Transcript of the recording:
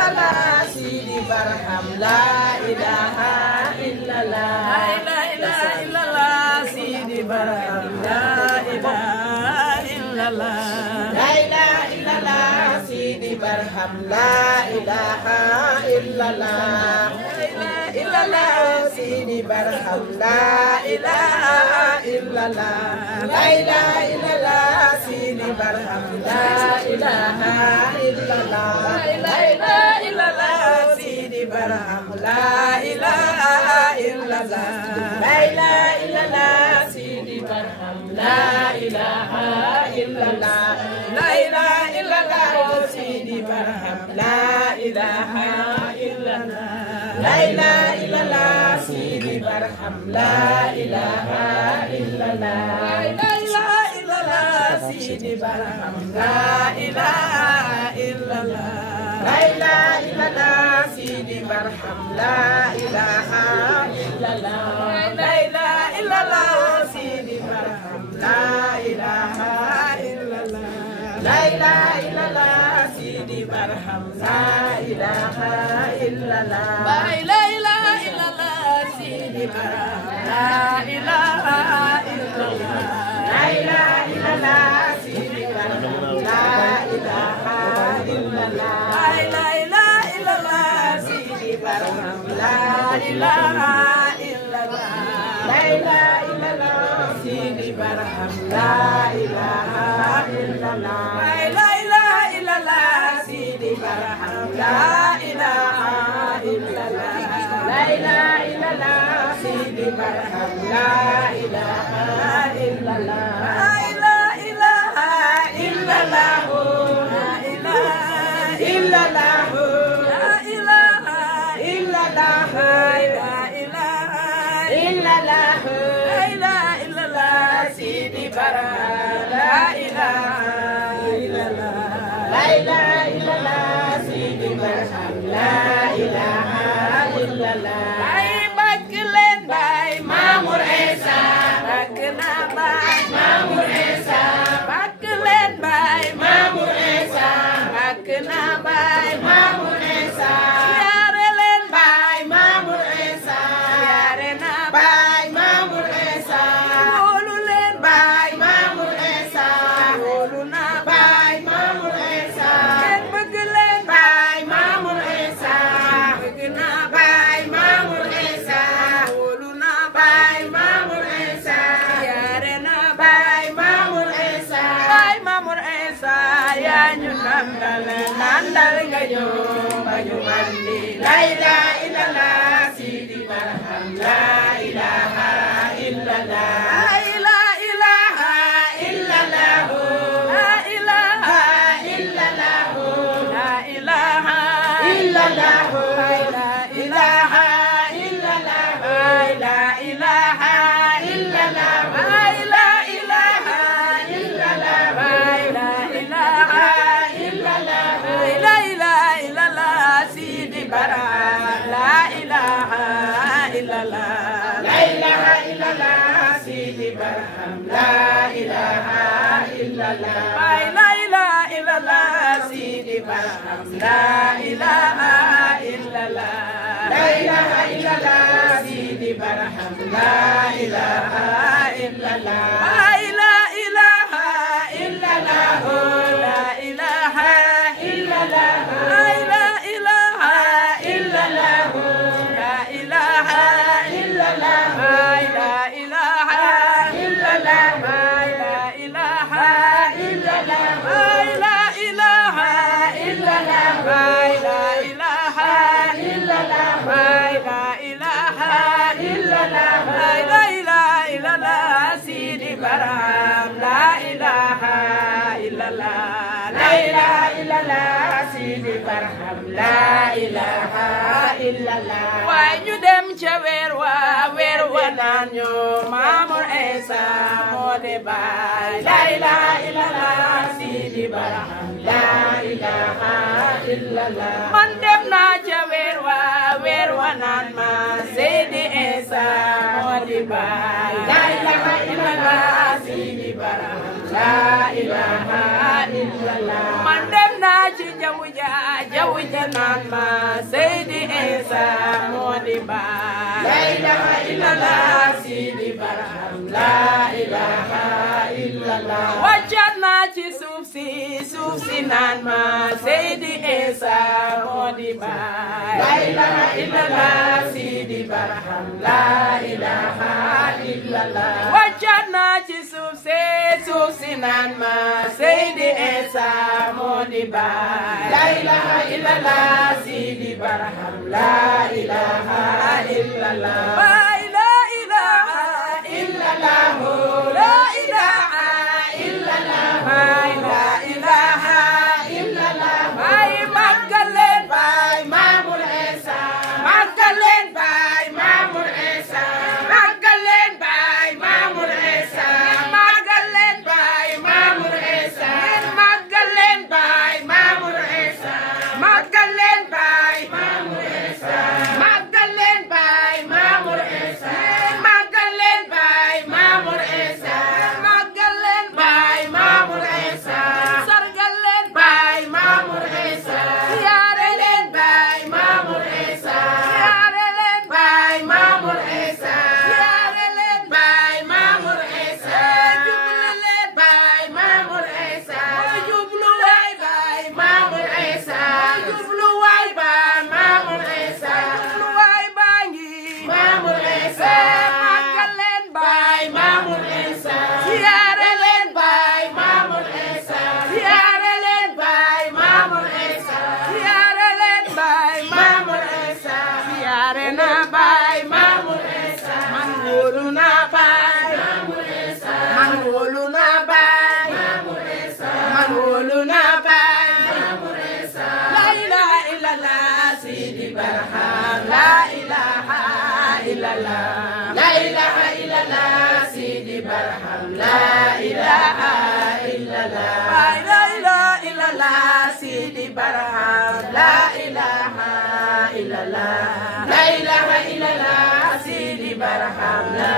illallah Sidi Barham la ilaha illallah la ilaha illallah Sidi Barham la ilaha illallah la ilaha illallah Sidi Barham la ilaha illallah illallah Sidi Barham la ilaha illallah la ilaha illallah Sidi Barham la ilaha illallah la ilaha illallah Sidi Barham la ilaha illallah la ilaha illallah Sidi Barham la ilaha illallah la ilaha illallah Sidi Barham la ilaha illallah la ilaha illallah Sidi Barham la ilaha illallah la ilaha illallah Sidi Barham la ilaha illallah la ilaha illallah Sidi Barham la ilaha illallah la ilaha illallah Sidi Barham la ilaha illallah la ilaha illallah Sidi Barham la ilaha illallah la ilaha illallah Sidi Barham la ilaha illallah la ilaha illallah Sidi Barham la ilaha illallah la ilaha illallah Sidi Barham la ilaha illallah la ilaha illallah Sidi Barham la ilaha illallah la ilaha illallah Sidi Barham la ilaha illallah la ilaha illallah Sidi Barham la ilaha illallah la ilaha illallah la ilaha illallah la ilaha illallah la ilaha illallah la ilaha illallah Sidi Barham la ilaha illallah la ilaha illallah Sidi Barham la ilaha illallah ay bakk leen Baay Mamour Insa bakk na Baay Mamour Insa bakk leen Baay Mamour Insa bakk na Baay Mamour Insa yaare leen Baay Mamour Insa yaare na Baay Mamour Insa wóolu leen Baay Mamour Insa wóolu na Baay Mamour Insa ngeen bëgg leen Baay Mamour Insa bëgg na Baay Mamour Insa wóolu na Baay Mamour Insa yaare na Baay Mamour Insa Baay Mamour Insa yaa ñu nandal nga ñëw ba ñu mandi la ilaha illallah Sidi Barham la ilaha illallah la ilaha illallah la ilaha illallah la ilaha illallah la ilaha illallah la ilaha illallah la ilaha illallah la ilaha illallah la ilaha illallah Sidi Barham la ilaha illallah la ilaha illallah Sidi Barham la ilaha illallah la ilaha illallah Sidi Barham la ilaha illallah la ilaha illallah Sidi Barham la ilaha illallah la ilaha illallah la ilaha illallah la ilaha illallah la ilaha illallah la ilaha illallah la ilaha illallah la ilaha illallah la ilaha illallah la ilaha illallah la ilaha illallah Sidi Barham la ilaha illallah la ilaha illallah Sidi Barham la ilaha illallah waay ñu dem ca weer wa naan ñu Mamour Insa moo de Baay la ilaha illallah Sidi Barham la ilaha illallah man dem naa ca weer wa naan ma Sidi Insa moo de Baay la ilaha illallah Sidi Barham la ilaha illallah man dem naa ci jaww ja naan ma Seydi Isa moo di baay la ilaha illallah Sidi Barham la ilaha illallah wàccaat naa ci suuf si naan ma Seydi Isa moo di baay la ilaha illallah Sidi Barham la ilaha illallah wàccaat naa ci suuf si naan ma Seydi Isa moo di baay la ilaha illallah Sidi Barham la ilaha illallah baay la ilaha illallah la ilaha illallah baay la ilaha illallah baay màggal leen baay Mamour Isa màggal leen baay Mamour Isa màggal leen baay Mamour Isa màggal leen baay Mamour Isa màggal leen baay Mamour Isa màggal leen baay Mamour Isa màggal leen baay Mamour Isa màggal leen baay Mamour Isa màggal leen baay Mamour Isa sargal leen baay Mamour Isa siyaare leen baay Mamour Isa siyaare leen baay Mamour Isa siyaare leen baay Mamour Isa jublu leen baay Mamour Isa jublu waay baay Mamour Isa jublu waay baay Mamour Isa jublu waay baa ngi Mamour Isa màggal leen baay Mamour Isa siyaare leen baay Mamour Isa siyaare leen baay Mamour Isa siyaare leen baay Mamour Isa siyaare na baay Mamour Isa man wóolu na baay Mamour Isa man wóolu na baay Mamour Isa man wóolu na baay Mamour Isa la ilaha illallah Sidi Barham la ilaha illallah la ilaha illallah Sidi Barham la ilaha illallah la ilaha illallah Sidi Barham la ilaha illallah la ilaha illallah Sidi Barham la